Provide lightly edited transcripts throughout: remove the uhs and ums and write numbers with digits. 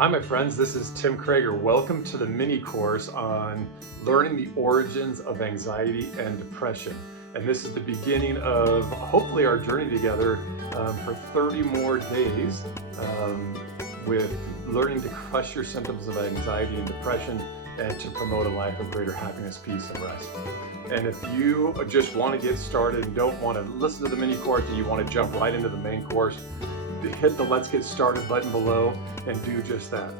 Hi, my friends. This is Tim Krager. Welcome to the mini course on learning the origins of anxiety and depression. And this is the beginning of hopefully our journey together for 30 more days with learning to crush your symptoms of anxiety and depression and to promote a life of greater happiness, peace, and rest. And if you just want to get started and don't want to listen to the mini course and you want to jump right into the main course, hit the Let's Get Started button below and do just that.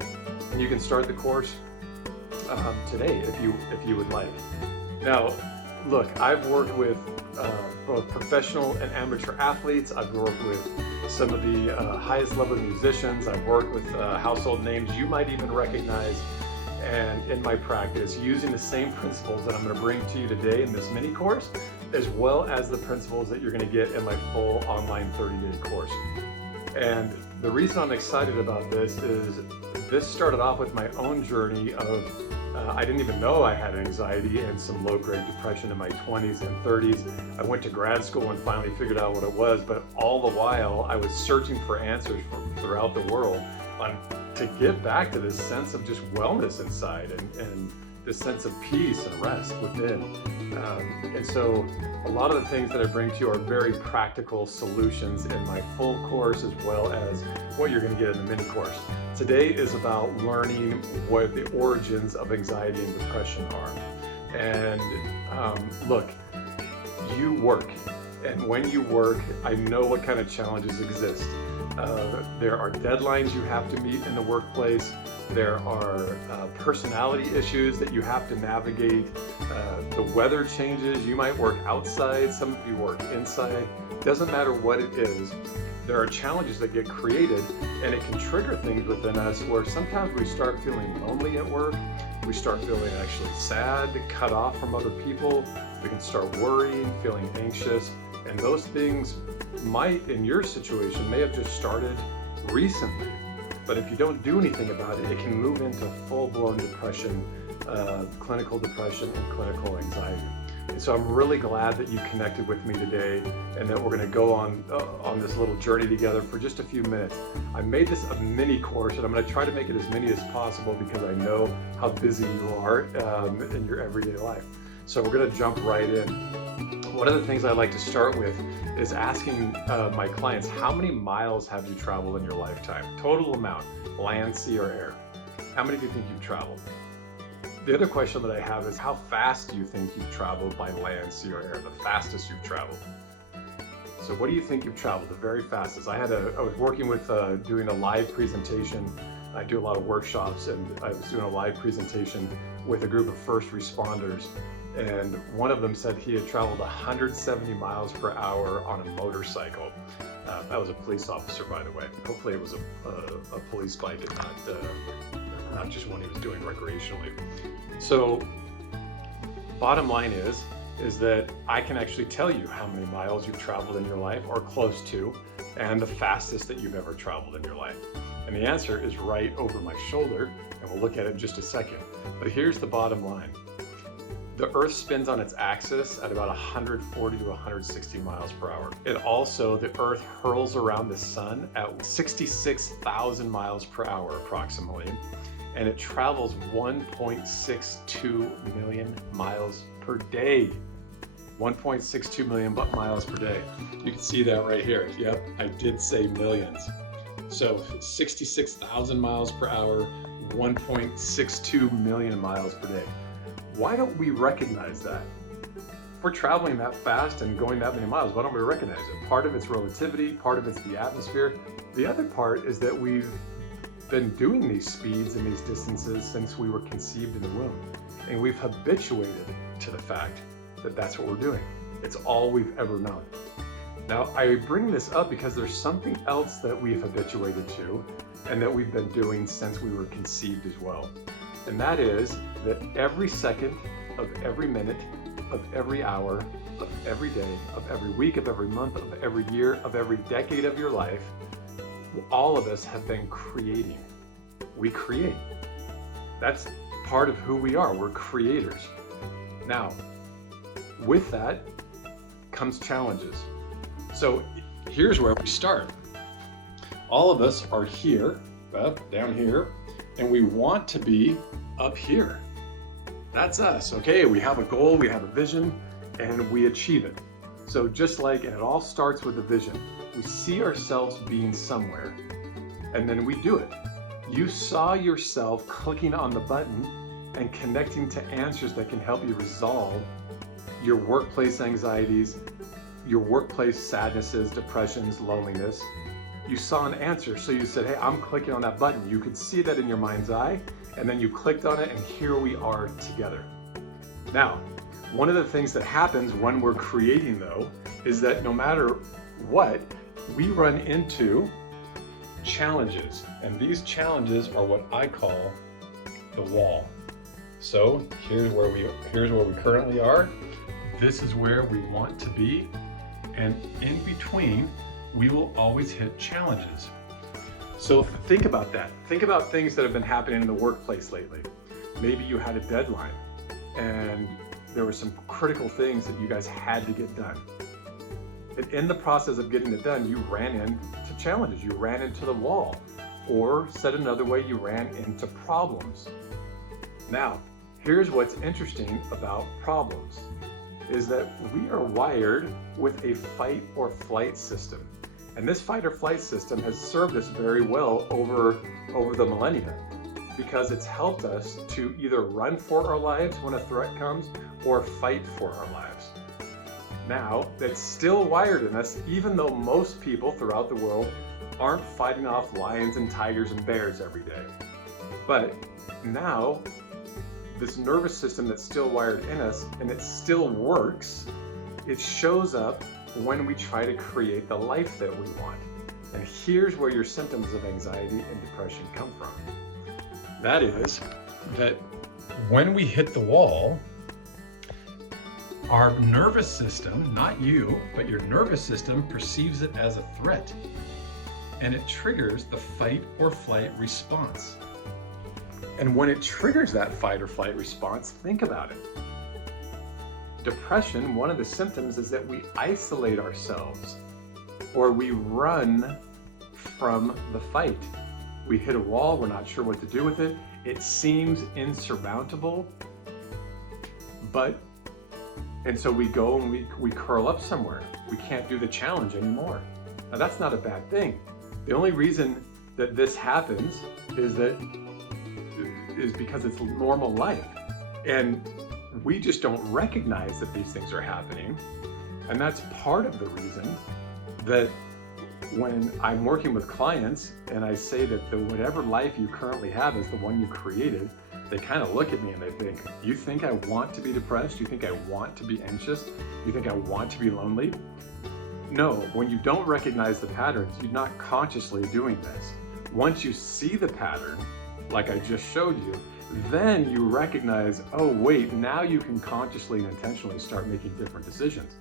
And you can start the course today if you would like. Now, look, I've worked with both professional and amateur athletes. I've worked with some of the highest level musicians. I've worked with household names you might even recognize. And in my practice, using the same principles that I'm going to bring to you today in this mini course, as well as the principles that you're going to get in my full online 30-day course. And the reason I'm excited about this is this started off with my own journey of I didn't even know I had anxiety and some low-grade depression in my 20s and 30s. I went to grad school and finally figured out what it was, but all the while I was searching for answers from throughout the world to get back to this sense of just wellness inside and this sense of peace and rest within. And so a lot of the things that I bring to you are very practical solutions in my full course as well as what you're going to get in the mini course. Today is about learning what the origins of anxiety and depression are. And look, you work. And when you work, I know what kind of challenges exist. There are deadlines you have to meet in the workplace. There are personality issues that you have to navigate. The weather changes. You might work outside. Some of you work inside. Doesn't matter what it is. There are challenges that get created, and it can trigger things within us where sometimes we start feeling lonely at work. We start feeling actually sad, cut off from other people. We can start worrying, feeling anxious, and those things might, in your situation, may have just started recently. But if you don't do anything about it, it can move into full-blown depression, clinical depression, and clinical anxiety. And so I'm really glad that you connected with me today and that we're going to go on this little journey together for just a few minutes. I made this a mini course, and I'm going to try to make it as mini as possible because I know how busy you are in your everyday life. So we're going to jump right in. One of the things I like to start with is asking my clients, how many miles have you traveled in your lifetime? Total amount, land, sea, or air. How many do you think you've traveled? The other question that I have is, how fast do you think you've traveled by land, sea, or air? The fastest you've traveled. So what do you think you've traveled the very fastest? I was working with doing a live presentation. I do a lot of workshops, and I was doing a live presentation with a group of first responders. And one of them said he had traveled 170 miles per hour on a motorcycle. That was a police officer, by the way. Hopefully it was a police bike and not just one he was doing recreationally. So bottom line is that I can actually tell you how many miles you've traveled in your life or close to, and the fastest that you've ever traveled in your life. And the answer is right over my shoulder, and we'll look at it in just a second. But here's the bottom line. The Earth spins on its axis at about 140 to 160 miles per hour. The Earth hurls around the sun at 66,000 miles per hour approximately, and it travels 1.62 million miles per day. 1.62 million miles per day. You can see that right here. Yep, I did say millions. So 66,000 miles per hour, 1.62 million miles per day. Why don't we recognize that? If we're traveling that fast and going that many miles, why don't we recognize it? Part of it's relativity, part of it's the atmosphere. The other part is that we've been doing these speeds and these distances since we were conceived in the womb. And we've habituated to the fact that that's what we're doing. It's all we've ever known. Now, I bring this up because there's something else that we've habituated to and that we've been doing since we were conceived as well. And that is that every second of every minute, of every hour, of every day, of every week, of every month, of every year, of every decade of your life, all of us have been creating. We create. That's part of who we are. We're creators. Now, with that comes challenges. So here's where we start. All of us are here down here, and we want to be up here. That's us, okay? We have a goal, we have a vision, and we achieve it. So just like it all starts with a vision, we see ourselves being somewhere, and then we do it. You saw yourself clicking on the button and connecting to answers that can help you resolve your workplace anxieties, your workplace sadnesses, depressions, loneliness. You saw an answer, so you said, hey, I'm clicking on that button. You could see that in your mind's eye, and then you clicked on it, and here we are together. Now, one of the things that happens when we're creating, though, is that no matter what, we run into challenges, and these challenges are what I call the wall. So here's where we currently are. This is where we want to be, and in between, we will always hit challenges. So think about that. Think about things that have been happening in the workplace lately. Maybe you had a deadline and there were some critical things that you guys had to get done. And in the process of getting it done, you ran into challenges. You ran into the wall, or said another way, you ran into problems. Now, here's what's interesting about problems is that we are wired with a fight or flight system. And this fight or flight system has served us very well over the millennia, because it's helped us to either run for our lives when a threat comes or fight for our lives. Now, that's still wired in us, even though most people throughout the world aren't fighting off lions and tigers and bears every day. But now, this nervous system that's still wired in us, and it still works, it shows up when we try to create the life that we want. And here's where your symptoms of anxiety and depression come from. That is that when we hit the wall, our nervous system, not you, but your nervous system perceives it as a threat, and it triggers the fight or flight response. And when it triggers that fight or flight response, think about it. Depression, one of the symptoms is that we isolate ourselves, or we run from the fight. We hit a wall, we're not sure what to do with it. It seems insurmountable, and so we go and we curl up somewhere. We can't do the challenge anymore. Now that's not a bad thing. The only reason that this happens is because it's normal life. And we just don't recognize that these things are happening. And that's part of the reason that when I'm working with clients and I say that whatever life you currently have is the one you created, they kind of look at me and they think, you think I want to be depressed? You think I want to be anxious? You think I want to be lonely? No, when you don't recognize the patterns, you're not consciously doing this. Once you see the pattern, like I just showed you, then you recognize, oh wait, now you can consciously and intentionally start making different decisions.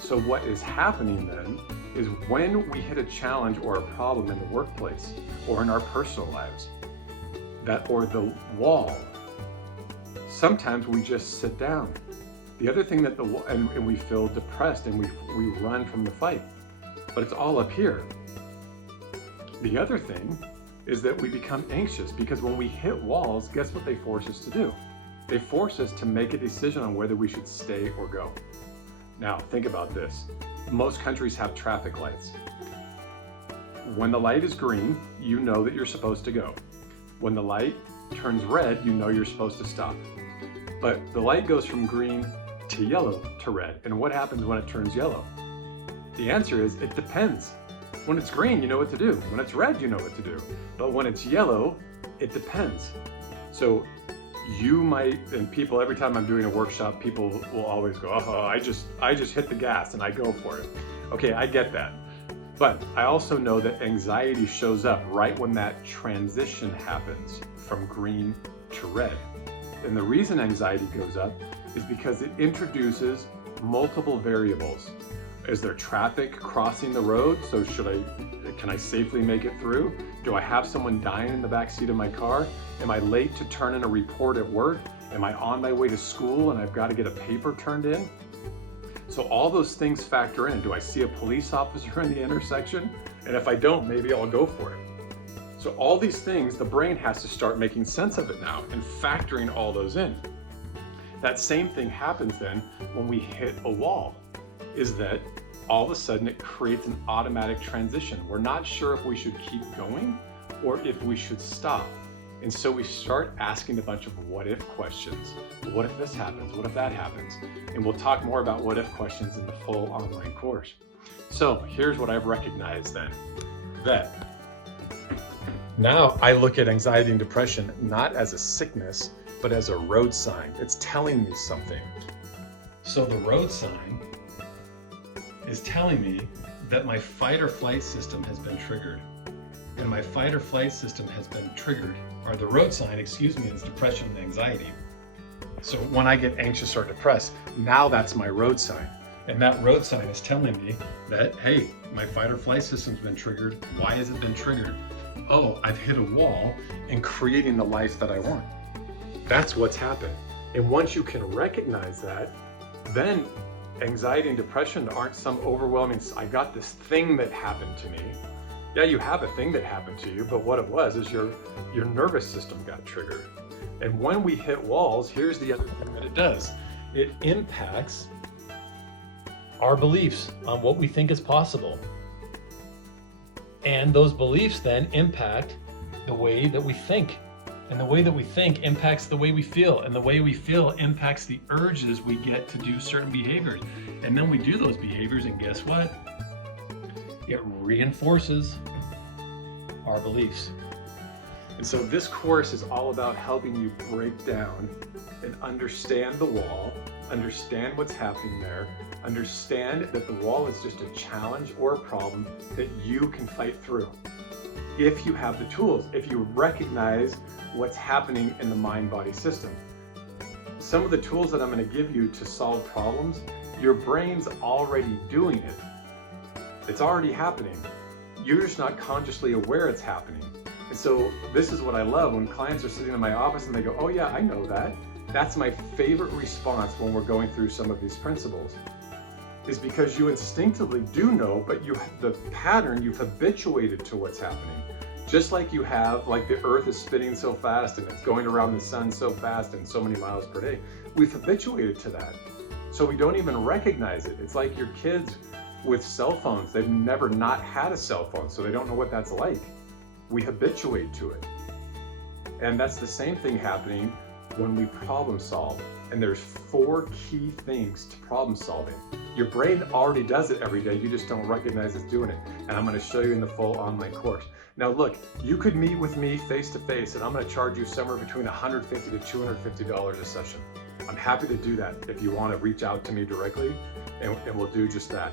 So what is happening then is when we hit a challenge or a problem in the workplace or in our personal lives, or the wall, sometimes we just sit down. The other thing that and we feel depressed and we run from the fight, but it's all up here. The other thing is that we become anxious, because when we hit walls, guess what they force us to do? They force us to make a decision on whether we should stay or go. Now, think about this. Most countries have traffic lights. When the light is green, you know that you're supposed to go. When the light turns red, you know you're supposed to stop. But the light goes from green to yellow to red. And what happens when it turns yellow? The answer is, it depends. When it's green, you know what to do. When it's red, you know what to do. But when it's yellow, it depends. So you might, and people, every time I'm doing a workshop, people will always go, oh, I just hit the gas and I go for it. Okay, I get that. But I also know that anxiety shows up right when that transition happens from green to red. And the reason anxiety goes up is because it introduces multiple variables. Is there traffic crossing the road? So can I safely make it through? Do I have someone dying in the back seat of my car? Am I late to turn in a report at work? Am I on my way to school and I've got to get a paper turned in? So all those things factor in. Do I see a police officer in the intersection? And if I don't, maybe I'll go for it. So So all these things, the brain has to start making sense of it now and factoring all those in. That same thing happens then when we hit a wall, is that all of a sudden it creates an automatic transition. We're not sure if we should keep going or if we should stop. And so we start asking a bunch of what if questions. What if this happens? What if that happens? And we'll talk more about what if questions in the full online course. So here's what I've recognized then, that now I look at anxiety and depression not as a sickness, but as a road sign. It's telling me something. So the road sign is telling me that my fight or flight system has been triggered. And my fight or flight system has been triggered, or the road sign, is depression and anxiety. So when I get anxious or depressed, now that's my road sign. And that road sign is telling me that, hey, my fight or flight system's been triggered. Why has it been triggered? Oh, I've hit a wall in creating the life that I want. That's what's happened. And once you can recognize that, then anxiety and depression aren't some overwhelming, I got this thing that happened to me. Yeah, you have a thing that happened to you, but what it was is your nervous system got triggered. And when we hit walls, here's the other thing that it does. It impacts our beliefs on what we think is possible. And those beliefs then impact the way that we think. And the way that we think impacts the way we feel. And the way we feel impacts the urges we get to do certain behaviors. And then we do those behaviors, and guess what? It reinforces our beliefs. And so this course is all about helping you break down and understand the wall, understand what's happening there, understand that the wall is just a challenge or a problem that you can fight through. If you have the tools, if you recognize what's happening in the mind-body system. Some of the tools that I'm going to give you to solve problems, your brain's already doing it. It's already happening. You're just not consciously aware it's happening. And so this is what I love when clients are sitting in my office and they go, oh yeah, I know that. That's my favorite response when we're going through some of these principles, is because you instinctively do know, but the pattern, you've habituated to what's happening. Just like you have, like the earth is spinning so fast and it's going around the sun so fast and so many miles per day. We've habituated to that. So we don't even recognize it. It's like your kids with cell phones. They've never not had a cell phone, so they don't know what that's like. We habituate to it. And that's the same thing happening when we problem solve. And there's 4 key things to problem solving. Your brain already does it every day, you just don't recognize it's doing it. And I'm going to show you in the full online course. Now look, you could meet with me face to face and I'm going to charge you somewhere between $150 to $250 a session. I'm happy to do that if you want to reach out to me directly, and we'll do just that.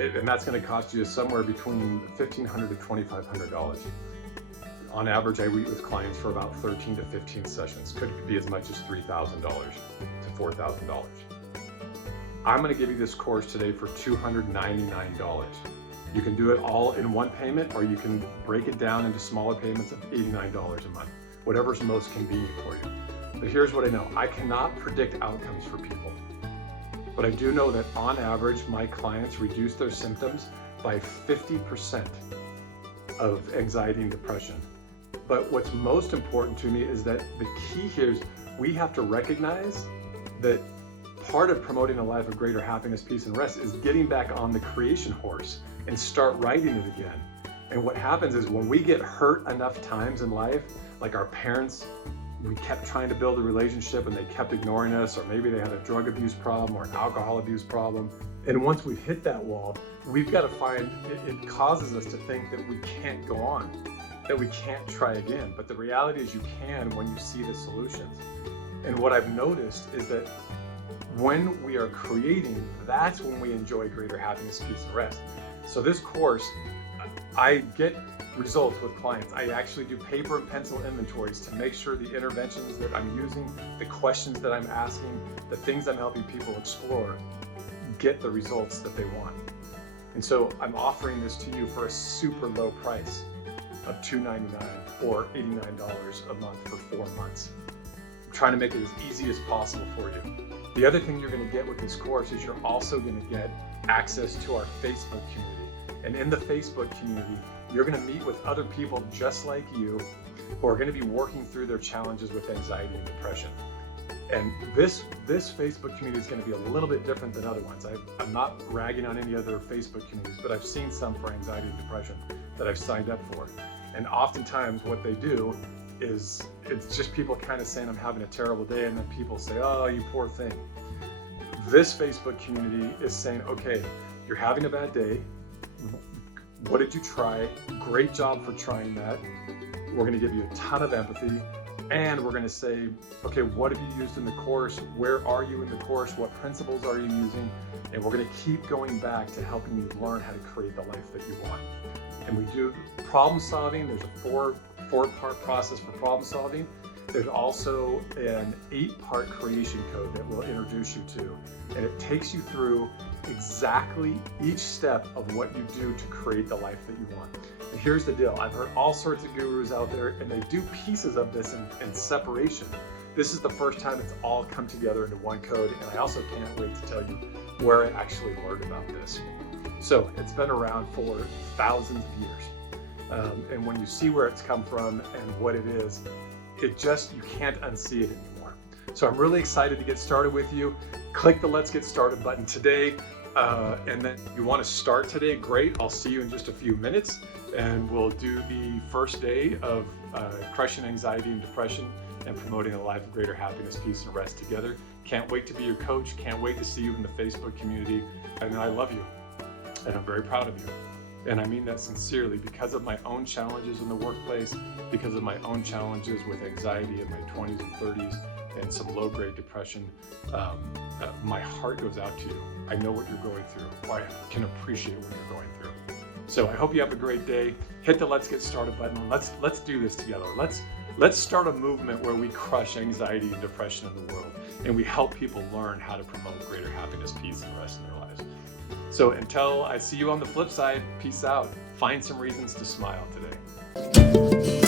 And that's going to cost you somewhere between $1,500 to $2,500. On average, I meet with clients for about 13 to 15 sessions. Could be as much as $3,000 to $4,000. I'm going to give you this course today for $299. You can do it all in one payment, or you can break it down into smaller payments of $89 a month, whatever's most convenient for you. But here's what I know. I cannot predict outcomes for people. But I do know that on average, my clients reduce their symptoms by 50% of anxiety and depression. But what's most important to me is that the key here is we have to recognize that part of promoting a life of greater happiness, peace, and rest is getting back on the creation horse and start riding it again. And what happens is when we get hurt enough times in life, like our parents, we kept trying to build a relationship and they kept ignoring us, or maybe they had a drug abuse problem or an alcohol abuse problem. And once we've hit that wall, we've got to find, it causes us to think that we can't go on, that we can't try again. But the reality is you can when you see the solutions. And what I've noticed is that when we are creating, that's when we enjoy greater happiness, peace, and rest. So this course, I get results with clients. I actually do paper and pencil inventories to make sure the interventions that I'm using, the questions that I'm asking, the things I'm helping people explore, get the results that they want. And so I'm offering this to you for a super low price of $299 or $89 a month for 4 months. I'm trying to make it as easy as possible for you. The other thing you're going to get with this course is you're also going to get access to our Facebook community. And in the Facebook community, you're going to meet with other people just like you who are going to be working through their challenges with anxiety and depression. And this Facebook community is going to be a little bit different than other ones. I'm not ragging on any other Facebook communities, but I've seen some for anxiety and depression that I've signed up for. And oftentimes what they do is it's just people kind of saying, I'm having a terrible day, and then people say, oh, you poor thing. This Facebook community is saying, okay, you're having a bad day. What did you try? Great job for trying that. We're going to give you a ton of empathy. And we're going to say, okay, what have you used in the course? Where are you in the course? What principles are you using? And we're going to keep going back to helping you learn how to create the life that you want. And we do problem solving. There's a four-part process for problem solving. There's also an 8-part creation code that we'll introduce you to. And it takes you through exactly each step of what you do to create the life that you want. And here's the deal. I've heard all sorts of gurus out there, and they do pieces of this in separation. This is the first time it's all come together into one code, and I also can't wait to tell you where I actually learned about this. So it's been around for thousands of years. And when you see where it's come from and what it is, you can't unsee it anymore. So I'm really excited to get started with you. Click the Let's Get Started button today. And then you want to start today, great. I'll see you in just a few minutes, and we'll do the first day of crushing anxiety and depression and promoting a life of greater happiness, peace, and rest together. Can't wait to be your coach. Can't wait to see you in the Facebook community. And I love you, and I'm very proud of you. And I mean that sincerely, because of my own challenges in the workplace, because of my own challenges with anxiety in my 20s and 30s, and some low-grade depression. My heart goes out to you. I know what you're going through, or I can appreciate what you're going through. So I hope you have a great day. Hit the Let's Get Started button. Let's do this together. Let's start a movement where we crush anxiety and depression in the world, and we help people learn how to promote greater happiness, peace, and rest in their lives. So until I see you on the flip side, peace out. Find some reasons to smile today.